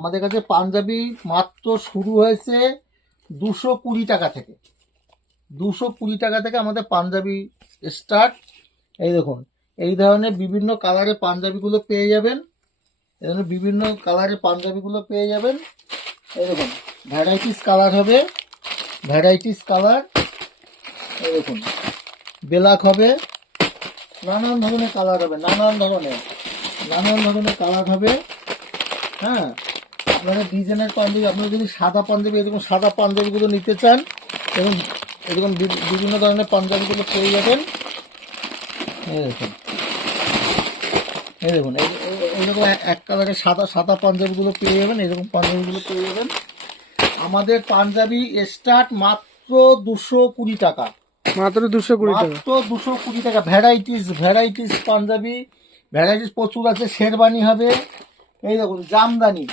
আমাদের কাছে পাঞ্জাবি মাত্র শুরু হয়েছে 220 টাকা থেকে। 220 টাকা থেকে আমাদের পাঞ্জাবি স্টার্ট। এই দেখুন, এই ধরনের বিভিন্ন কালারের পাঞ্জাবিগুলো পেয়ে যাবেন। এই ধরনের বিভিন্ন কালারের পাঞ্জাবিগুলো পেয়ে যাবেন। এই দেখুন, ভ্যারাইটিস কালার হবে, ভ্যারাইটিস কালার। এই দেখুন, ব্ল্যাক হবে, নানান ধরনের কালার হবে, নানান ধরনের কালার হবে। হ্যাঁ, আপনারা ডিজাইনের পাঞ্জাবি, আপনারা যদি সাদা পাঞ্জাবি, এরকম সাদা পাঞ্জাবিগুলো নিতে চান এবং এরকম বিভিন্ন ধরনের পাঞ্জাবিগুলো পেয়ে যাবেন। এই দেখুন, এইরকম এক কালারের সাদা সাদা পাঞ্জাবিগুলো পেয়ে যাবেন, এরকম পাঞ্জাবিগুলো পেয়ে যাবেন। আমাদের পাঞ্জাবি স্টার্ট মাত্র 220 টাকা, মাত্র 220 টাকা। মাত্র 220 টাকা। ভ্যারাইটিস পাঞ্জাবি, ভ্যারাইটিস প্রচুর আছে। শেরবানি হবে, এই দেখুন জামদানি,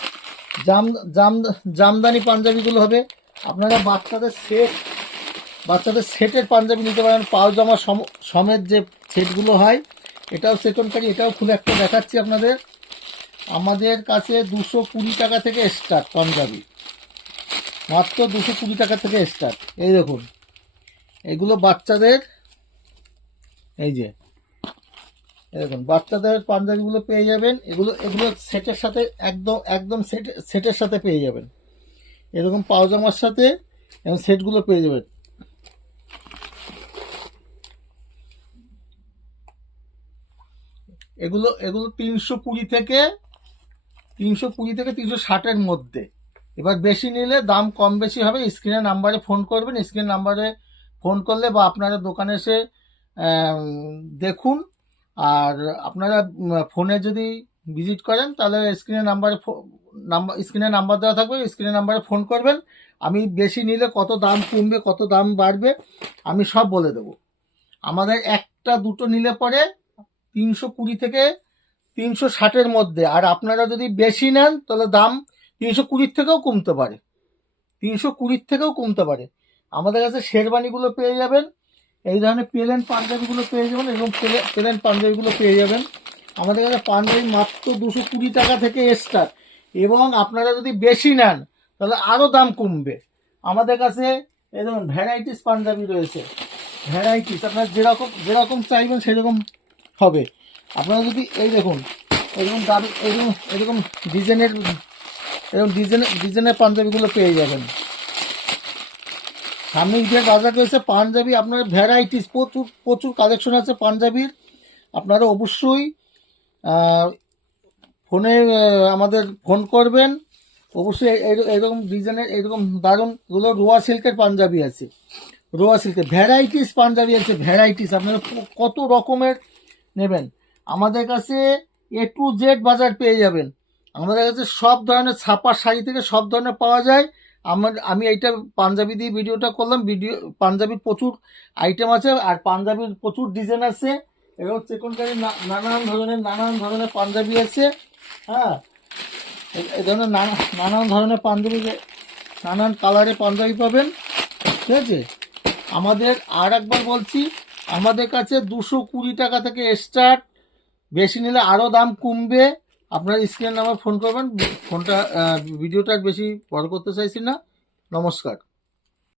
জামদানি পাঞ্জাবিগুলো হবে। আপনারা বাচ্চাদের সেটের পাঞ্জাবি নিতে পারেন, পায়জামা সমেত যে সেটগুলো হয়, এটাও সেকেন্ডারি, এটাও খুলে একটা দেখাচ্ছি আপনাদের। আমাদের কাছে 220 টাকা থেকে স্টার্ট পাঞ্জাবি, মাত্র 220 টাকা থেকে স্টার্ট। এই দেখুন, এগুলো বাচ্চাদের, এই যে দেখুন বাচ্চাদের পাঞ্জাবিগুলো পেয়ে যাবেন। এগুলো সেটের সাথে একদম সেটের সাথে পেয়ে যাবেন, এরকম পায়জামার সাথে এবং সেটগুলো পেয়ে যাবেন। এগুলো 320 থেকে 360-এর মধ্যে। এবার বেশি নিলে দাম কম বেশি হবে। স্ক্রিনের নাম্বারে ফোন করবেন, স্ক্রিনের নাম্বারে ফোন করলে বা আপনারা দোকানে এসে দেখুন। আর আপনারা ফোনে যদি ভিজিট করেন তাহলে স্ক্রিনের নাম্বার দেওয়া থাকবে, স্ক্রিনের নাম্বারে ফোন করবেন। আমি বেশি নিলে কত দাম কমবে, কত দাম বাড়বে, আমি সব বলে দেবো। আমাদের একটা দুটো নিলে পরে 320 থেকে 360-এর মধ্যে। আর আপনারা যদি বেশি নেন তাহলে দাম 320 থেকেও কমতে পারে, 320 থেকেও কমতে পারে। আমাদের কাছে শেরবানিগুলো পেয়ে যাবেন, এই ধরনের প্লেন পাঞ্জাবিগুলো পেয়ে যাবেন, এবং প্লেন পাঞ্জাবিগুলো পেয়ে যাবেন। আমাদের কাছে পাঞ্জাবি মাত্র 220 টাকা থেকে স্টার্ট। এবং আপনারা যদি বেশি নেন তাহলে আরও দাম কমবে। আমাদের কাছে এই ধরুন ভ্যারাইটিস পাঞ্জাবি রয়েছে, ভ্যারাইটিস আপনারা যেরকম চাইবেন সেরকম হবে। আপনারা যদি এই দেখুন, এরকম ডিজাইনের পাঞ্জাবিগুলো পেয়ে যাবেন। সামনে ঈদের বাজার রয়েছে পাঞ্জাবি, আপনার ভ্যারাইটিস প্রচুর কালেকশন আছে পাঞ্জাবির। আপনারা অবশ্যই ফোনে আমাদের ফোন করবেন। অবশ্যই এরকম ডিজাইনের, এরকম দারুণগুলো রোয়া সিল্কের পাঞ্জাবি আছে, রোয়া সিল্কের ভ্যারাইটিস পাঞ্জাবি আছে, ভ্যারাইটিস আপনারা কত রকমের নেবেন। আমাদের কাছে A to Z বাজার পেয়ে যাবেন। আমাদের কাছে সব ধরনের ছাপা শাড়ি থেকে সব ধরনের পাওয়া যায়। আমি এইটা পাঞ্জাবি দিয়ে ভিডিওটা করলাম। পাঞ্জাবির প্রচুর আইটেম আছে, আর পাঞ্জাবির প্রচুর ডিজাইন আছে, এবং সেকেন্ডারি নানান ধরনের পাঞ্জাবি আছে। হ্যাঁ, এই ধরনের নানান ধরনের পাঞ্জাবি, নানান কালারের পাঞ্জাবি পাবেন। ঠিক আছে, আমাদের আর একবার বলছি, আমাদের কাছে 220 টাকা থেকে স্টার্ট। বেশি নিলে আরও দাম কমবে। আপনার স্ক্রিনের নাম্বার ফোন করবেন। ভিডিওটা বেশি বড় করতে চাইছি না। নমস্কার।